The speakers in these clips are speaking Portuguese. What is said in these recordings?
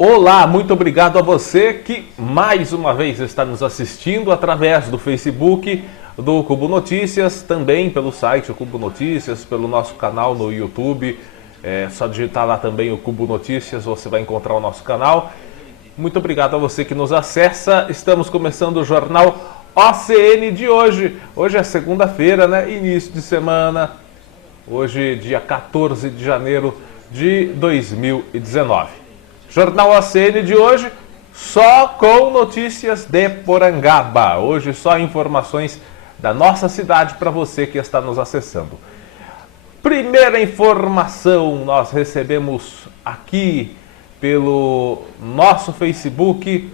Olá, muito obrigado a você que mais uma vez está nos assistindo através do Facebook do Cubo Notícias, também pelo site o Cubo Notícias, pelo nosso canal no YouTube. É só digitar lá também o Cubo Notícias, você vai encontrar o nosso canal. Muito obrigado a você que nos acessa. Estamos começando o Jornal OCN de hoje. Hoje é segunda-feira, né? Início de semana. Hoje, dia 14 de janeiro de 2019. Jornal OCN de hoje, só com notícias de Porangaba. Hoje só informações da nossa cidade para você que está nos acessando. Primeira informação, nós recebemos aqui pelo nosso Facebook,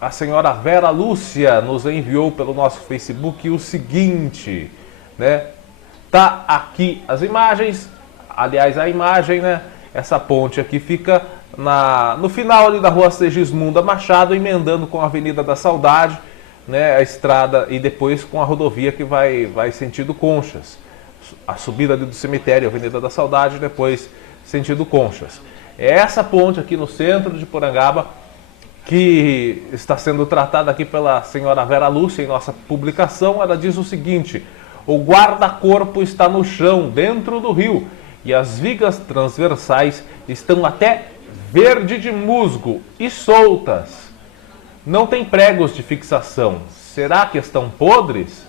a senhora Vera Lúcia nos enviou pelo nosso Facebook o seguinte, né? Tá aqui as imagens, aliás a imagem, né? Essa ponte aqui fica no final ali da rua Segismunda Machado, emendando com a Avenida da Saudade, né? A estrada e depois com a rodovia que vai sentido Conchas. A subida ali do cemitério, Avenida da Saudade, depois sentido Conchas. É essa ponte aqui no centro de Porangaba que está sendo tratada aqui pela senhora Vera Lúcia em nossa publicação. Ela diz o seguinte: o guarda-corpo está no chão, dentro do rio, e as vigas transversais estão até verde de musgo e soltas. Não tem pregos de fixação. Será que estão podres?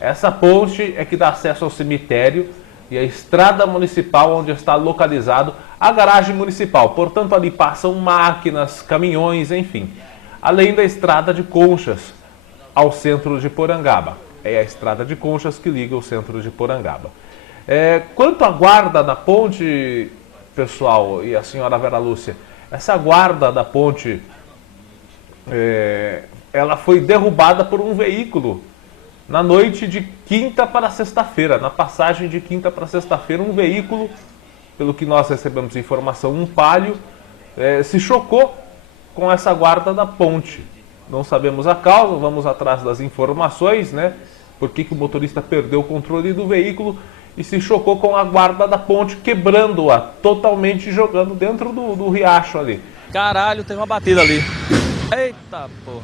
Essa ponte é que dá acesso ao cemitério e a estrada municipal onde está localizado a garagem municipal. Portanto, ali passam máquinas, caminhões, enfim. Além da estrada de Conchas ao centro de Porangaba. É a estrada de Conchas que liga o centro de Porangaba. Quanto à guarda da ponte, pessoal, e a senhora Vera Lúcia, essa guarda da ponte, ela foi derrubada por um veículo na noite de quinta para sexta-feira. Na passagem de quinta para sexta-feira, um veículo, pelo que nós recebemos informação, um Palio, se chocou com essa guarda da ponte. Não sabemos a causa, vamos atrás das informações, né? Por que o motorista perdeu o controle do veículo e se chocou com a guarda da ponte, quebrando-a totalmente, jogando dentro do riacho ali. Caralho, tem uma batida ali. Eita porra.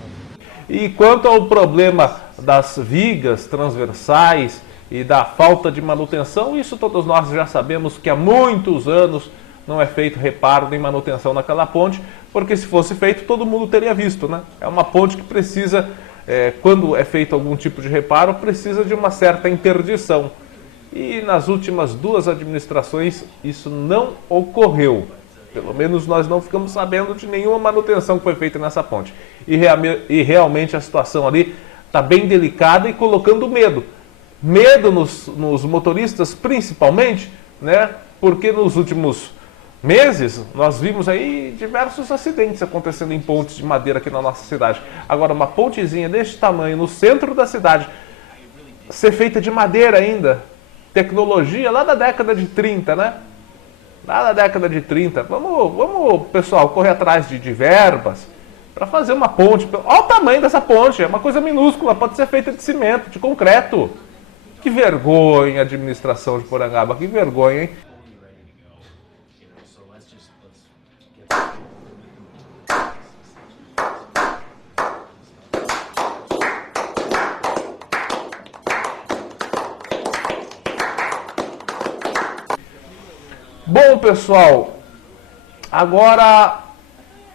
E quanto ao problema das vigas transversais e da falta de manutenção, isso todos nós já sabemos que há muitos anos não é feito reparo nem manutenção naquela ponte, porque se fosse feito todo mundo teria visto, né? É uma ponte que precisa, quando é feito algum tipo de reparo, precisa de uma certa interdição. E nas últimas duas administrações isso não ocorreu. Pelo menos nós não ficamos sabendo de nenhuma manutenção que foi feita nessa ponte. E realmente a situação ali está bem delicada e colocando medo. Medo nos motoristas principalmente, né? Porque nos últimos meses nós vimos aí diversos acidentes acontecendo em pontes de madeira aqui na nossa cidade. Agora uma pontezinha deste tamanho no centro da cidade, ser feita de madeira ainda, tecnologia lá da década de 30, né? Lá da década de 30. Vamos, pessoal, correr atrás de verbas para fazer uma ponte. Olha o tamanho dessa ponte, é uma coisa minúscula, pode ser feita de cimento, de concreto. Que vergonha, administração de Porangaba, que vergonha, hein? Bom, pessoal, agora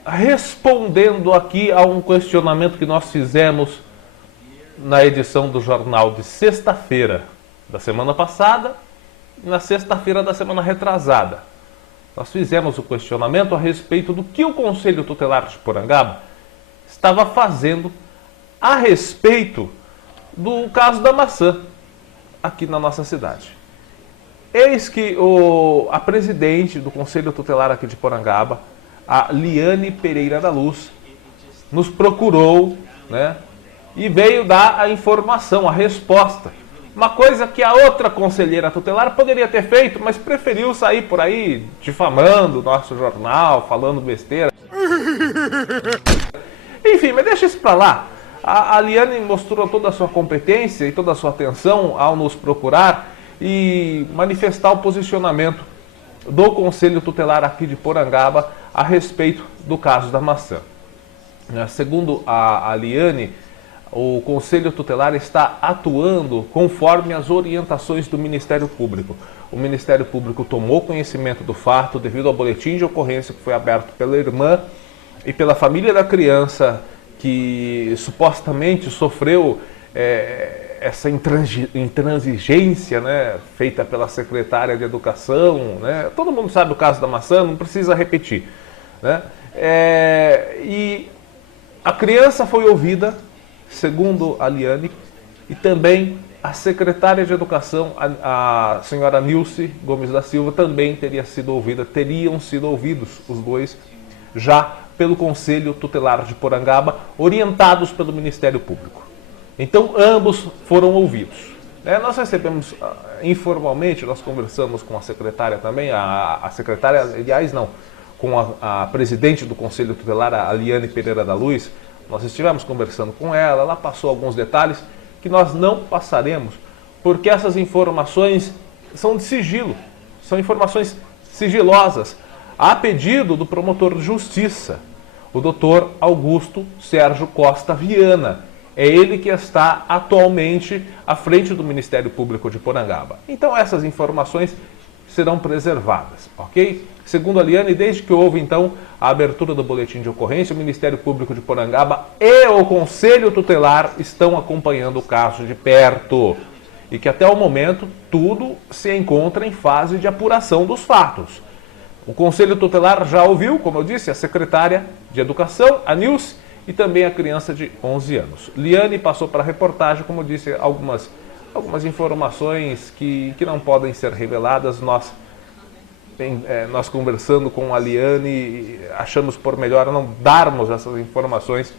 respondendo aqui a um questionamento que nós fizemos na edição do jornal de sexta-feira da semana passada e na sexta-feira da semana retrasada. Nós fizemos o questionamento a respeito do que o Conselho Tutelar de Porangaba estava fazendo a respeito do caso da maçã aqui na nossa cidade. Eis que a presidente do Conselho Tutelar aqui de Porangaba, a Liane Pereira da Luz, nos procurou, né, e veio dar a informação, a resposta. Uma coisa que a outra conselheira tutelar poderia ter feito, mas preferiu sair por aí difamando o nosso jornal, falando besteira. Enfim, mas deixa isso pra lá. A Liane mostrou toda a sua competência e toda a sua atenção ao nos procurar e manifestar o posicionamento do Conselho Tutelar aqui de Porangaba a respeito do caso da maçã. Segundo a Liane, o Conselho Tutelar está atuando conforme as orientações do Ministério Público. O Ministério Público tomou conhecimento do fato devido ao boletim de ocorrência que foi aberto pela irmã e pela família da criança que supostamente sofreu essa intransigência, né, feita pela secretária de Educação. Né? Todo mundo sabe o caso da maçã, não precisa repetir. Né? E a criança foi ouvida, segundo a Liane, e também a secretária de Educação, a senhora Nilce Gomes da Silva, também teriam sido ouvidos os dois já pelo Conselho Tutelar de Porangaba, orientados pelo Ministério Público. Então, ambos foram ouvidos. Nós recebemos informalmente, nós conversamos com a secretária também, a secretária, aliás, não, com a presidente do Conselho Tutelar, a Liane Pereira da Luz. Nós estivemos conversando com ela, ela passou alguns detalhes que nós não passaremos, porque essas informações são de sigilo, são informações sigilosas, a pedido do promotor de justiça, o doutor Augusto Sérgio Costa Viana. É ele que está atualmente à frente do Ministério Público de Porangaba. Então essas informações serão preservadas, ok? Segundo a Liane, desde que houve então a abertura do boletim de ocorrência, o Ministério Público de Porangaba e o Conselho Tutelar estão acompanhando o caso de perto. E que até o momento tudo se encontra em fase de apuração dos fatos. O Conselho Tutelar já ouviu, como eu disse, a secretária de Educação, a Nilce, e também a criança de 11 anos. Liane passou para a reportagem, como disse, algumas informações que não podem ser reveladas. Nós conversando com a Liane, achamos por melhor não darmos essas informações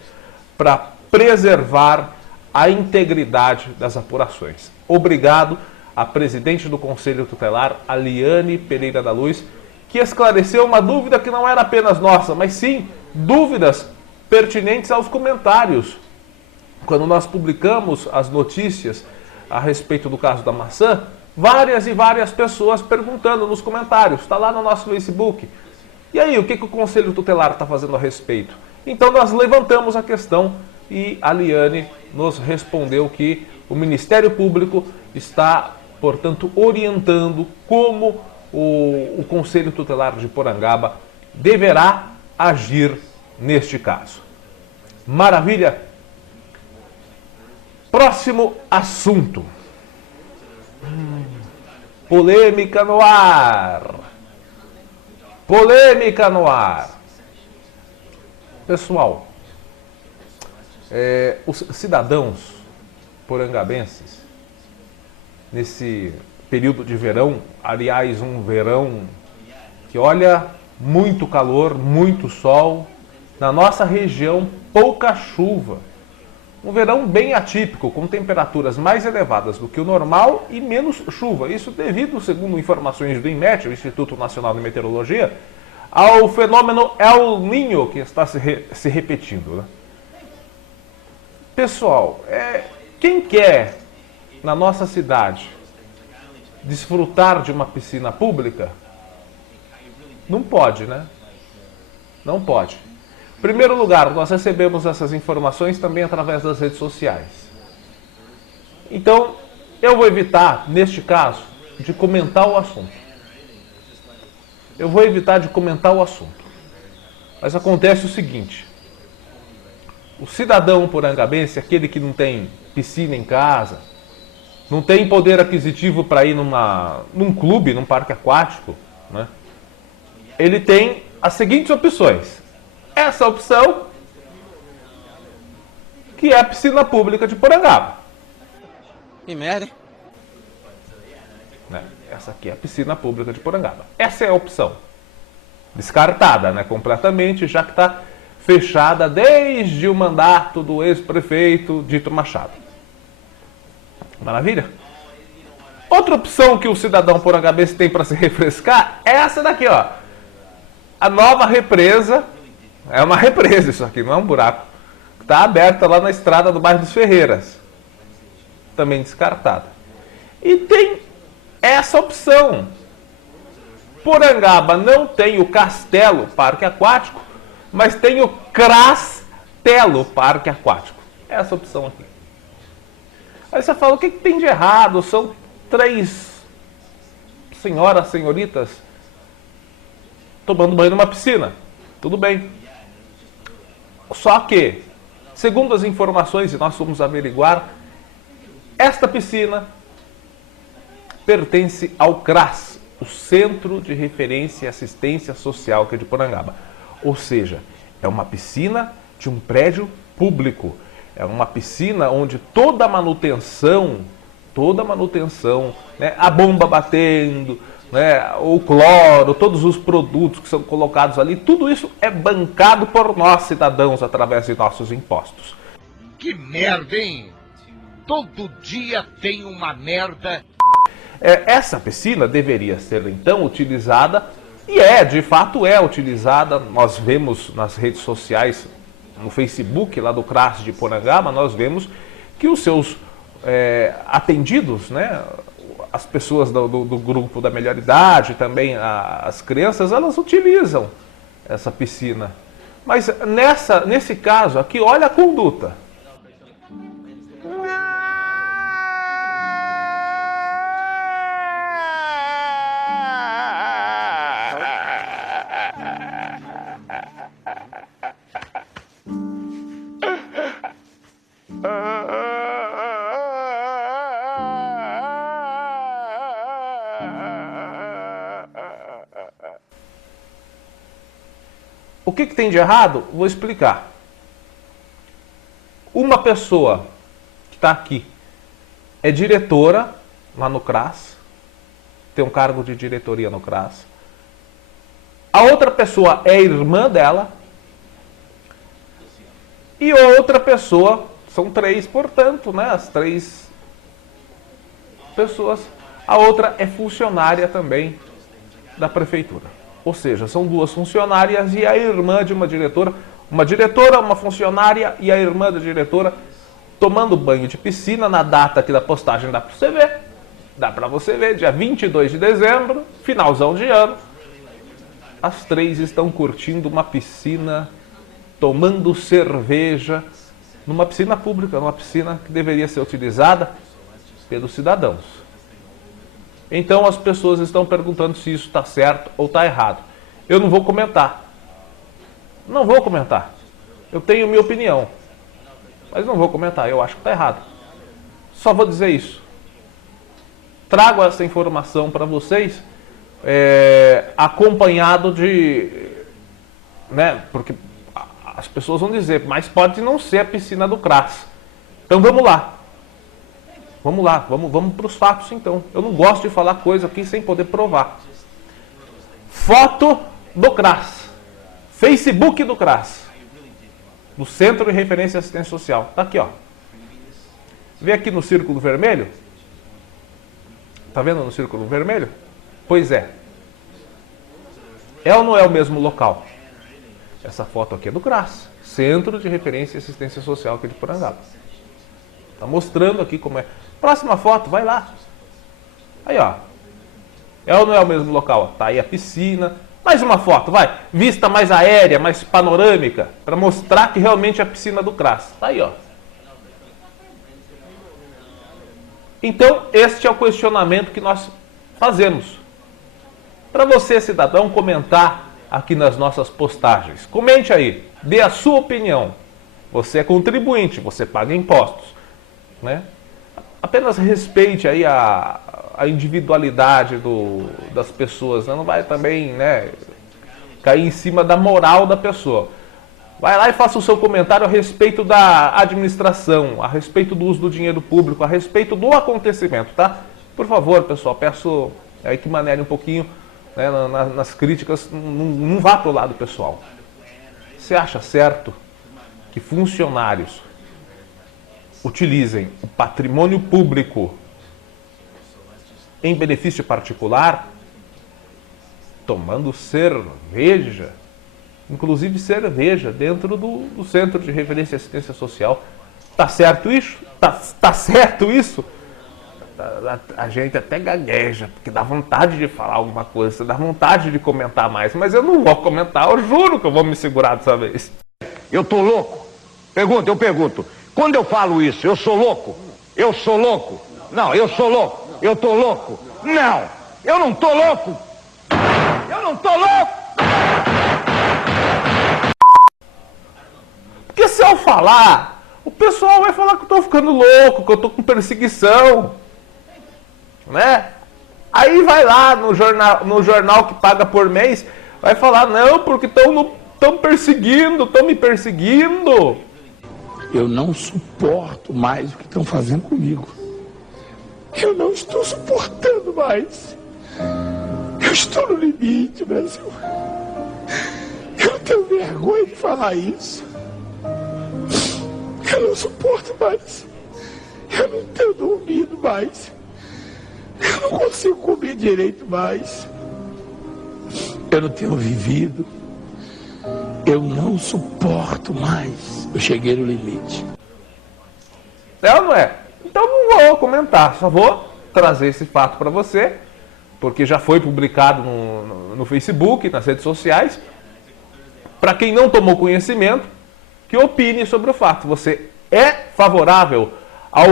para preservar a integridade das apurações. Obrigado à presidente do Conselho Tutelar, a Liane Pereira da Luz, que esclareceu uma dúvida que não era apenas nossa, mas sim dúvidas pertinentes aos comentários. Quando nós publicamos as notícias a respeito do caso da maçã, várias e várias pessoas perguntando nos comentários, está lá no nosso Facebook. E aí, o que o Conselho Tutelar está fazendo a respeito? Então nós levantamos a questão e a Liane nos respondeu que o Ministério Público está, portanto, orientando como o Conselho Tutelar de Porangaba deverá agir neste caso. Maravilha? Próximo assunto. Polêmica no ar. Polêmica no ar. Pessoal, os cidadãos porangabenses, nesse período de verão, aliás, um verão que olha, muito calor, muito sol, na nossa região pouca chuva. Um verão bem atípico, com temperaturas mais elevadas do que o normal e menos chuva. Isso devido, segundo informações do INMET, o Instituto Nacional de Meteorologia, ao fenômeno El Niño que está se repetindo. Né? Pessoal, quem quer na nossa cidade desfrutar de uma piscina pública, não pode, né? Não pode. Em primeiro lugar, nós recebemos essas informações também através das redes sociais. Então, eu vou evitar, neste caso, de comentar o assunto. Eu vou evitar de comentar o assunto. Mas acontece o seguinte: o cidadão porangabense, aquele que não tem piscina em casa, não tem poder aquisitivo para ir num clube, num parque aquático, né? Ele tem as seguintes opções. Essa opção, que é a piscina pública de Porangaba. Que merda, hein? Né? Essa aqui é a piscina pública de Porangaba. Essa é a opção. Descartada, né? Completamente, já que está fechada desde o mandato do ex-prefeito Dito Machado. Maravilha? Outra opção que o cidadão porangabense tem para se refrescar é essa daqui, ó. A nova represa. É uma represa isso aqui, não é um buraco. Está aberta lá na estrada do bairro dos Ferreiras. Também descartada. E tem essa opção, Porangaba não tem o Castelo Parque Aquático, mas tem o Crastelo Parque Aquático. Essa opção aqui. Aí você fala, o que tem de errado? São 3 senhoras, senhoritas, tomando banho numa piscina. Tudo bem. Só que, segundo as informações, e nós fomos averiguar, esta piscina pertence ao CRAS, o Centro de Referência e Assistência Social aqui de Porangaba. Ou seja, é uma piscina de um prédio público. É uma piscina onde toda a manutenção, né, a bomba batendo, né, o cloro, todos os produtos que são colocados ali, tudo isso é bancado por nós, cidadãos, através de nossos impostos. Que merda, hein? Todo dia tem uma merda. Essa piscina deveria ser, então, utilizada, e de fato é utilizada. Nós vemos nas redes sociais, no Facebook lá do CRAS de Porangaba, nós vemos que os seus atendidos, né, as pessoas do grupo da melhor idade, também as crianças, elas utilizam essa piscina. Mas nesse caso aqui, olha a conduta. O que tem de errado? Vou explicar. Uma pessoa que está aqui é diretora lá no CRAS, tem um cargo de diretoria no CRAS. A outra pessoa é irmã dela. E outra pessoa, são 3, portanto, né, as 3 pessoas. A outra é funcionária também da prefeitura. Ou seja, são 2 funcionárias e a irmã de uma diretora, uma funcionária e a irmã da diretora tomando banho de piscina na data aqui da postagem, dá para você ver, dia 22 de dezembro, finalzão de ano. As 3 estão curtindo uma piscina, tomando cerveja, numa piscina pública, numa piscina que deveria ser utilizada pelos cidadãos. Então as pessoas estão perguntando se isso está certo ou está errado. Eu não vou comentar. Não vou comentar. Eu tenho minha opinião. Mas não vou comentar. Eu acho que está errado. Só vou dizer isso. Trago essa informação para vocês, acompanhado de... né, porque as pessoas vão dizer, mas pode não ser a piscina do CRAS. Então vamos lá. Vamos para os fatos então. Eu não gosto de falar coisa aqui sem poder provar. Foto do CRAS. Facebook do CRAS. Do Centro de Referência e Assistência Social. Está aqui, ó. Vê aqui no círculo vermelho? Está vendo no círculo vermelho? Pois é. É ou não é o mesmo local? Essa foto aqui é do CRAS. Centro de Referência e Assistência Social aqui de Porangaba. Está mostrando aqui como é. Próxima foto, vai lá. Aí, ó. É ou não é o mesmo local? Tá aí a piscina. Mais uma foto, vai. Vista mais aérea, mais panorâmica, para mostrar que realmente é a piscina do CRAS. Tá aí, ó. Então, este é o questionamento que nós fazemos. Para você, cidadão, comentar aqui nas nossas postagens. Comente aí, dê a sua opinião. Você é contribuinte, você paga impostos, né? Apenas respeite aí a individualidade das pessoas, né? Não vai também, né, cair em cima da moral da pessoa. Vai lá e faça o seu comentário a respeito da administração, a respeito do uso do dinheiro público, a respeito do acontecimento, tá? Por favor, pessoal, peço aí que maneire um pouquinho, né, nas críticas, não vá para o lado pessoal. Você acha certo que funcionários utilizem o patrimônio público em benefício particular, tomando cerveja, inclusive cerveja, dentro do Centro de Referência e Assistência Social? Tá certo isso? Tá certo isso? A gente até gagueja, porque dá vontade de falar alguma coisa, dá vontade de comentar mais, mas eu não vou comentar, eu juro que eu vou me segurar dessa vez. Eu tô louco? Eu pergunto. Quando eu falo isso, eu sou louco? Eu sou louco? Não, eu sou louco. Eu tô louco? Não, eu não tô louco. Eu não tô louco. Porque se eu falar, o pessoal vai falar que eu tô ficando louco, que eu tô com perseguição, né? Aí vai lá no jornal que paga por mês, vai falar, não, porque estão perseguindo, estão me perseguindo. Eu não suporto mais o que estão fazendo comigo. Eu não estou suportando mais. Eu estou no limite, Brasil. Eu tenho vergonha de falar isso. Eu não suporto mais. Eu não tenho dormido mais. Eu não consigo comer direito mais. Eu não tenho vivido. Eu não suporto mais. Eu cheguei no limite. É ou não é? Então não vou comentar, só vou trazer esse fato para você, porque já foi publicado no Facebook, nas redes sociais. Para quem não tomou conhecimento, que opine sobre o fato. Você é favorável ao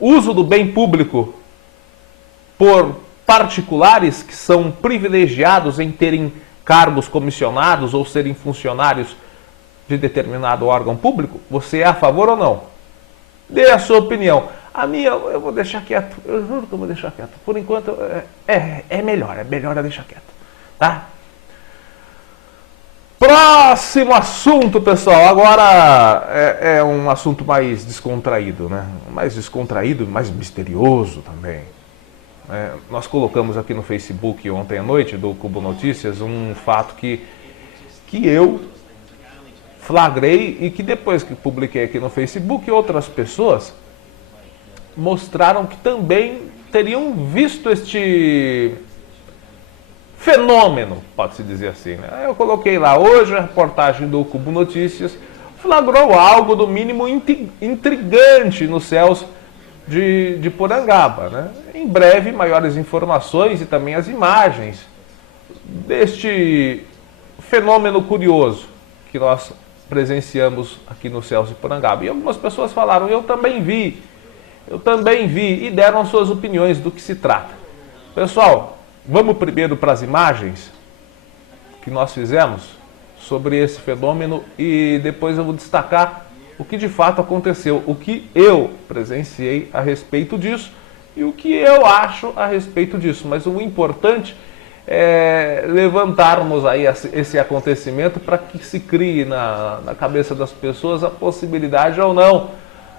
uso do bem público por particulares que são privilegiados em terem cargos comissionados ou serem funcionários de determinado órgão público? Você é a favor ou não? Dê a sua opinião. A minha eu vou deixar quieto. Eu juro que eu vou deixar quieto. Por enquanto é melhor eu deixar quieto. Tá? Próximo assunto, pessoal. Agora é um assunto mais descontraído, né? Mais descontraído, mais misterioso também. Nós colocamos aqui no Facebook ontem à noite, do Cubo Notícias, um fato que eu flagrei e que depois que publiquei aqui no Facebook, outras pessoas mostraram que também teriam visto este fenômeno, pode-se dizer assim, né? Eu coloquei lá, hoje a reportagem do Cubo Notícias flagrou algo do mínimo intrigante nos céus de Porangaba, né? Em breve, maiores informações e também as imagens deste fenômeno curioso que nós presenciamos aqui nos céus de Porangaba. E algumas pessoas falaram, eu também vi, e deram suas opiniões do que se trata. Pessoal, vamos primeiro para as imagens que nós fizemos sobre esse fenômeno e depois eu vou destacar o que de fato aconteceu, o que eu presenciei a respeito disso e o que eu acho a respeito disso. Mas o importante é levantarmos aí esse acontecimento para que se crie na cabeça das pessoas a possibilidade ou não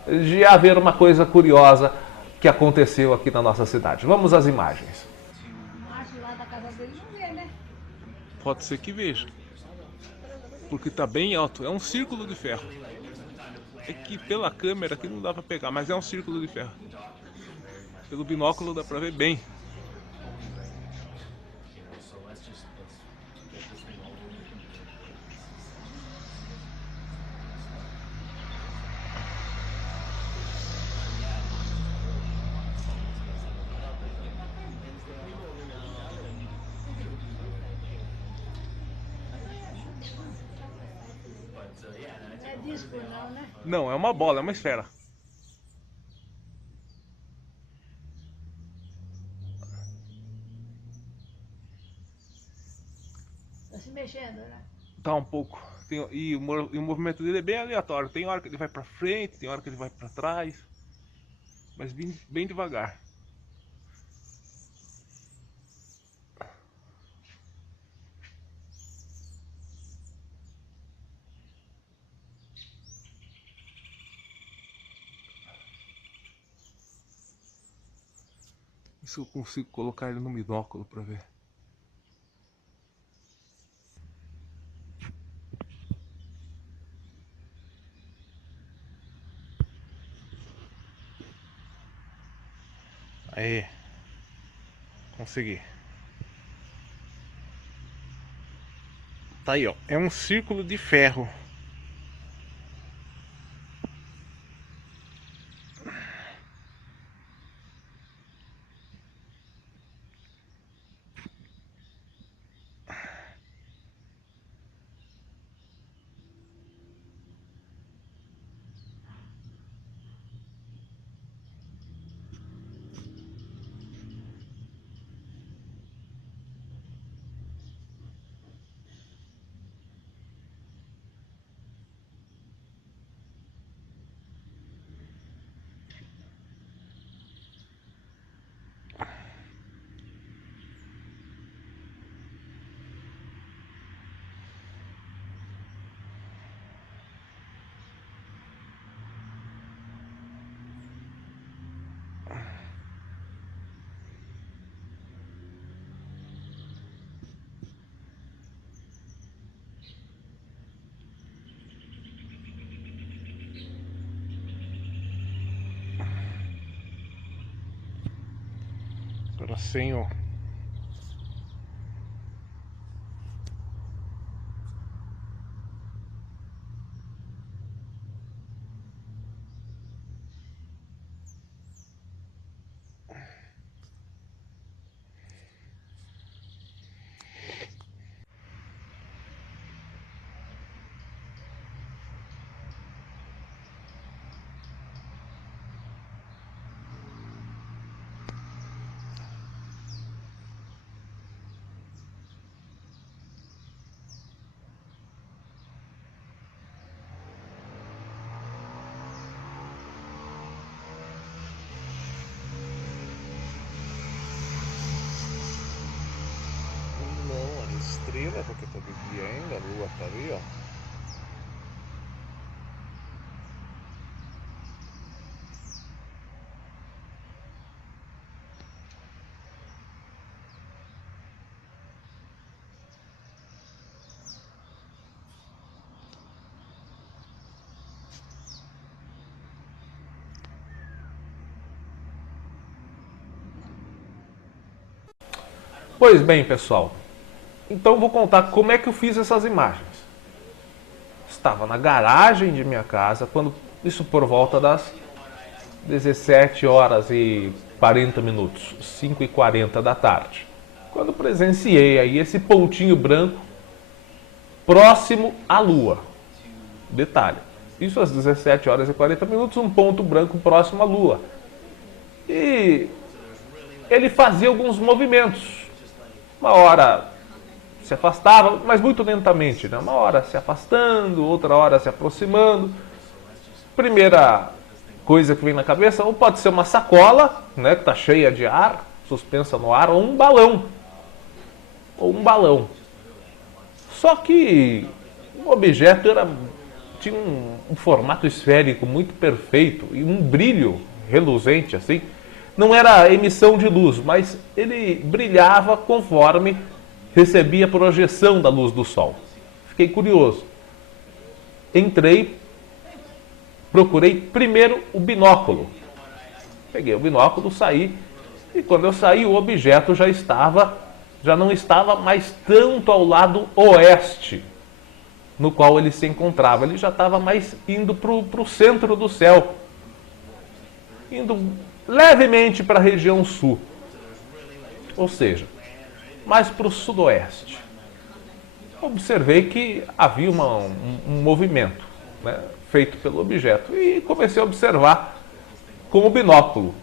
de haver uma coisa curiosa que aconteceu aqui na nossa cidade. Vamos às imagens. Lá da casa dele não vê, né? Pode ser que veja, porque está bem alto, é um círculo de ferro. É que pela câmera aqui não dá para pegar, mas é um círculo de ferro. Pelo binóculo dá para ver bem. Não é disco não, né? Não, é uma bola, é uma esfera. Tá se mexendo, né? Tá um pouco. E o movimento dele é bem aleatório. Tem hora que ele vai para frente, tem hora que ele vai para trás. Mas bem devagar. Se eu consigo colocar ele no binóculo para ver. Aí, consegui. Tá aí, ó. É um círculo de ferro. Agora sem o... Não, a estrela, porque tá de dia ainda, a lua tá ali, ó. Pois bem, pessoal, então vou contar como é que eu fiz essas imagens. Estava na garagem de minha casa, quando isso por volta das 17 horas e 40 minutos, 5h40 da tarde, quando presenciei aí esse pontinho branco próximo à Lua. Detalhe, isso às 17 horas e 40 minutos, um ponto branco próximo à Lua. E ele fazia alguns movimentos. Uma hora se afastava, mas muito lentamente, né? Uma hora se afastando, outra hora se aproximando. Primeira coisa que vem na cabeça, ou pode ser uma sacola, né, que está cheia de ar, suspensa no ar, ou um balão. Só que o objeto tinha um formato esférico muito perfeito e um brilho reluzente assim. Não era emissão de luz, mas ele brilhava conforme recebia a projeção da luz do sol. Fiquei curioso. Entrei, procurei primeiro o binóculo. Peguei o binóculo, saí, e quando eu saí o objeto já não estava mais tanto ao lado oeste, no qual ele se encontrava. Ele já estava mais indo para o centro do céu, indo levemente para a região sul, ou seja, mais para o sudoeste. Observei que havia um movimento, né, feito pelo objeto e comecei a observar com o binóculo.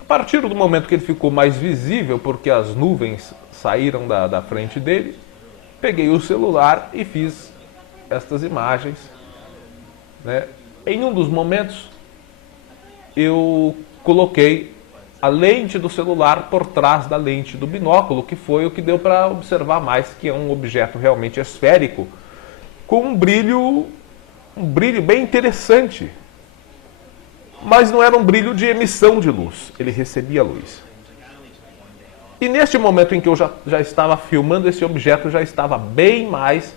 A partir do momento que ele ficou mais visível, porque as nuvens saíram da frente dele, peguei o celular e fiz estas imagens, né. Em um dos momentos eu coloquei a lente do celular por trás da lente do binóculo, que foi o que deu para observar mais, que é um objeto realmente esférico, com um brilho bem interessante. Mas não era um brilho de emissão de luz, ele recebia luz. E neste momento em que eu já estava filmando, esse objeto já estava bem mais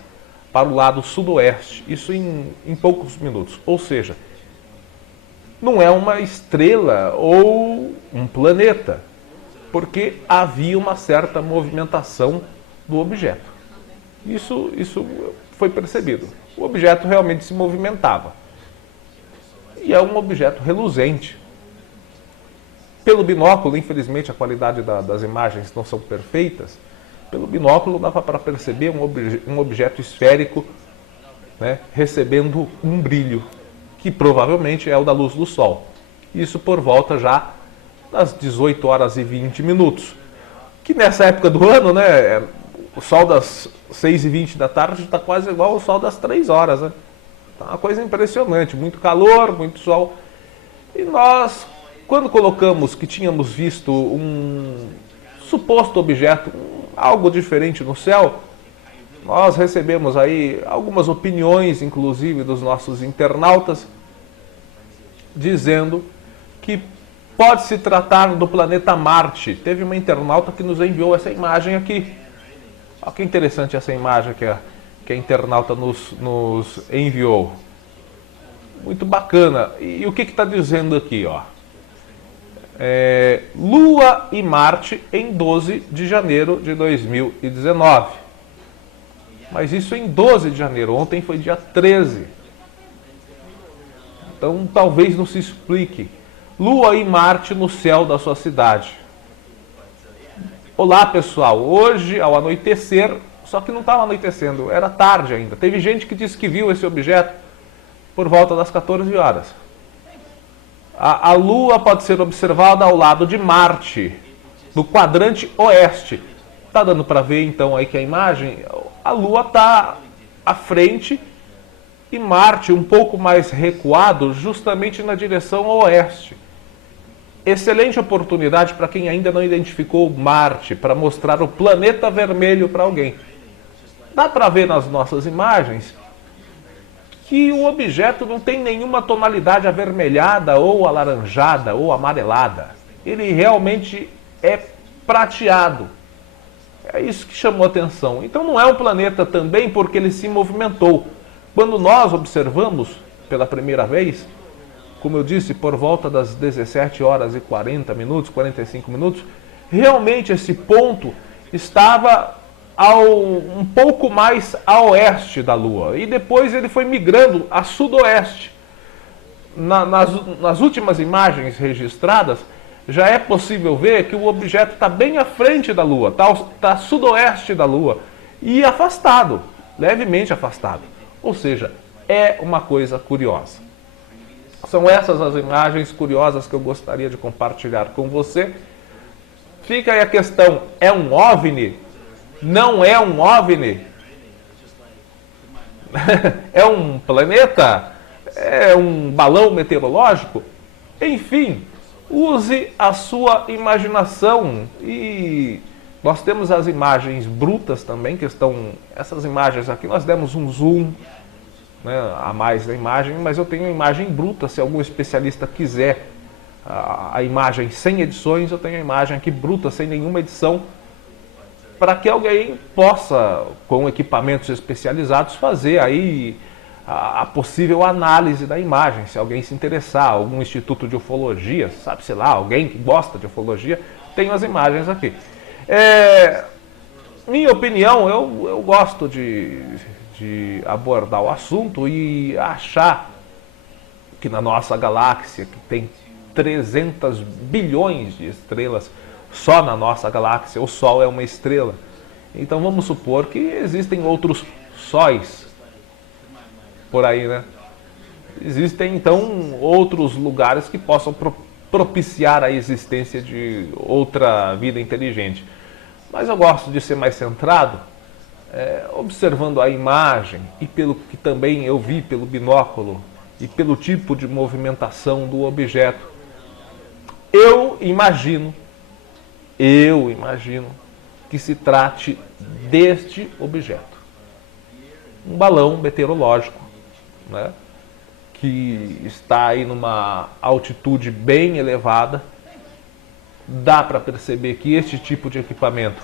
para o lado sudoeste, isso em poucos minutos, ou seja, não é uma estrela ou um planeta, porque havia uma certa movimentação do objeto. Isso foi percebido. O objeto realmente se movimentava. E é um objeto reluzente. Pelo binóculo, infelizmente a qualidade das imagens não são perfeitas, pelo binóculo dava para perceber um objeto esférico, né, recebendo um brilho, que provavelmente é o da luz do sol. Isso por volta já das 18 horas e 20 minutos. Que nessa época do ano, né, o sol das 6h20 da tarde está quase igual ao sol das 3 horas. Né? Tá uma coisa impressionante, muito calor, muito sol. E nós, quando colocamos que tínhamos visto um suposto objeto, algo diferente no céu, nós recebemos aí algumas opiniões, inclusive dos nossos internautas, dizendo que pode se tratar do planeta Marte. Teve uma internauta que nos enviou essa imagem aqui. Olha que interessante essa imagem que a internauta nos enviou. Muito bacana. E o que está dizendo aqui? Ó? Lua e Marte em 12 de janeiro de 2019. Mas isso em 12 de janeiro, ontem foi dia 13. Então talvez não se explique. Lua e Marte no céu da sua cidade. Olá pessoal, hoje ao anoitecer, só que não estava anoitecendo, era tarde ainda. Teve gente que disse que viu esse objeto por volta das 14 horas. A Lua pode ser observada ao lado de Marte, no quadrante oeste. Tá dando para ver então aí que a imagem, a Lua está à frente e Marte um pouco mais recuado, justamente na direção oeste. Excelente oportunidade para quem ainda não identificou Marte, para mostrar o planeta vermelho para alguém. Dá para ver nas nossas imagens que o objeto não tem nenhuma tonalidade avermelhada ou alaranjada ou amarelada. Ele realmente é prateado. É isso que chamou atenção. Então não é um planeta também porque ele se movimentou. Quando nós observamos pela primeira vez, como eu disse, por volta das 17 horas e 40 minutos, 45 minutos, realmente esse ponto estava um pouco mais a oeste da Lua. E depois ele foi migrando a sudoeste. Nas últimas imagens registradas, já é possível ver que o objeto está bem à frente da Lua, está a sudoeste da Lua e afastado, levemente afastado. Ou seja, é uma coisa curiosa. São essas as imagens curiosas que eu gostaria de compartilhar com você. Fica aí a questão, é um OVNI? Não é um OVNI? É um planeta? É um balão meteorológico? Enfim, use a sua imaginação. E nós temos as imagens brutas também, que estão... Essas imagens aqui, nós demos um zoom, né, a mais da imagem, mas eu tenho a imagem bruta. Se algum especialista quiser a imagem sem edições, eu tenho a imagem aqui bruta, sem nenhuma edição, para que alguém possa, com equipamentos especializados, fazer aí a possível análise da imagem. Se alguém se interessar, algum instituto de ufologia, sabe, sei lá, alguém que gosta de ufologia, tem as imagens aqui. Minha opinião, eu gosto de abordar o assunto e achar que na nossa galáxia, que tem 300 bilhões de estrelas, só na nossa galáxia, o Sol é uma estrela. Então vamos supor que existem outros sóis por aí, né? Existem então outros lugares que possam propiciar a existência de outra vida inteligente. Mas eu gosto de ser mais centrado, observando a imagem e pelo que também eu vi pelo binóculo e pelo tipo de movimentação do objeto. Eu imagino que se trate deste objeto. Um balão meteorológico, né, que está aí numa altitude bem elevada. Dá para perceber que este tipo de equipamento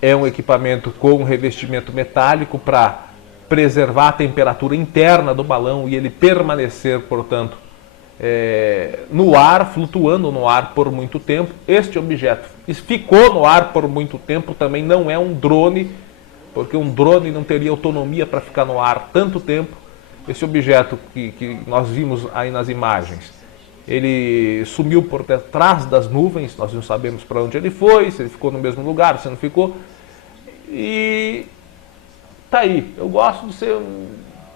é um equipamento com revestimento metálico para preservar a temperatura interna do balão e ele permanecer, portanto, no ar, flutuando no ar por muito tempo. Este objeto ficou no ar por muito tempo, também não é um drone, porque um drone não teria autonomia para ficar no ar tanto tempo. Esse objeto que nós vimos aí nas imagens, ele sumiu por detrás das nuvens, nós não sabemos para onde ele foi, se ele ficou no mesmo lugar, se não ficou. E tá aí, eu gosto de ser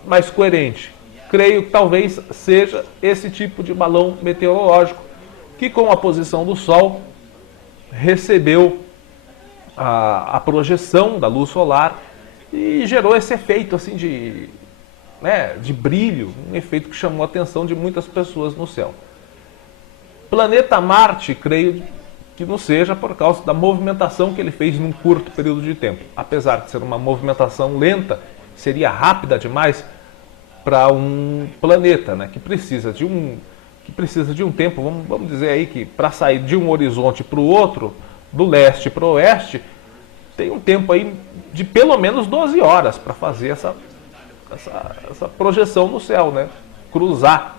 mais coerente. Creio que talvez seja esse tipo de balão meteorológico que, com a posição do Sol, recebeu a projeção da luz solar e gerou esse efeito assim de brilho, um efeito que chamou a atenção de muitas pessoas no céu. Planeta Marte, creio que não seja por causa da movimentação que ele fez num curto período de tempo. Apesar de ser uma movimentação lenta, seria rápida demais para um planeta, né, que precisa de um tempo, vamos dizer aí que para sair de um horizonte para o outro, do leste para o oeste, tem um tempo aí de pelo menos 12 horas para fazer essa projeção no céu, né? Cruzar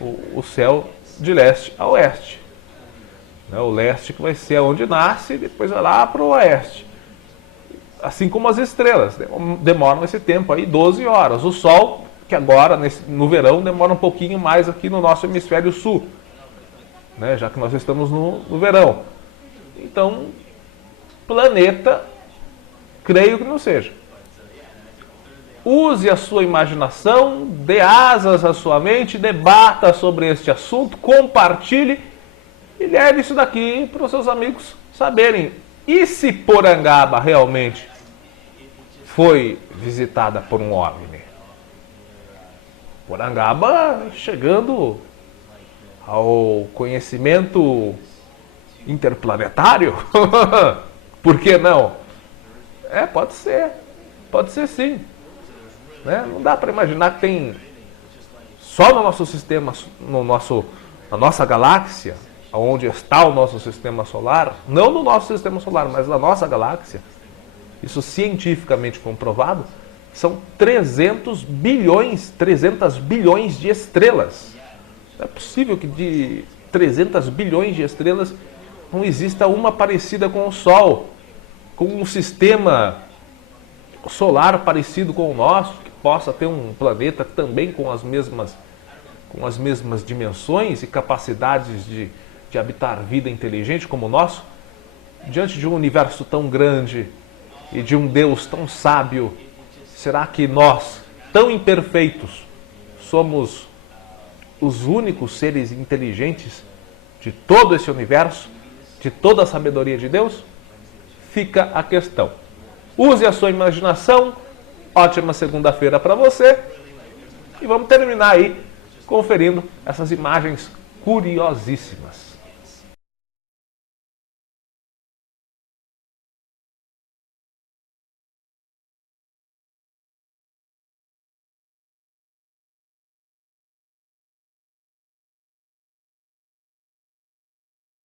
o céu de leste a oeste. né? O leste que vai ser onde nasce e depois vai lá para o oeste. Assim como as estrelas, demoram esse tempo aí, 12 horas. O Sol, que agora, no verão, demora um pouquinho mais aqui no nosso hemisfério sul, né? Já que nós estamos no verão. Então, planeta, creio que não seja. Use a sua imaginação, dê asas à sua mente, debata sobre este assunto, compartilhe e leve isso daqui para os seus amigos saberem. E se Porangaba realmente foi visitada por um OVNI? Porangaba chegando ao conhecimento interplanetário? Por que não? Pode ser sim. Né? Não dá para imaginar que tem só no nosso sistema, na nossa galáxia, onde está o nosso sistema solar, não no nosso sistema solar, mas na nossa galáxia, isso cientificamente comprovado, são 300 bilhões de estrelas. Não é possível que de 300 bilhões de estrelas não exista uma parecida com o Sol, com um sistema solar parecido com o nosso, que possa ter um planeta também com as mesmas dimensões e capacidades de habitar vida inteligente como o nosso. Diante de um universo tão grande e de um Deus tão sábio, será que nós, tão imperfeitos, somos os únicos seres inteligentes de todo esse universo, de toda a sabedoria de Deus? Fica a questão. Use a sua imaginação. Ótima segunda-feira para você. E vamos terminar aí conferindo essas imagens curiosíssimas.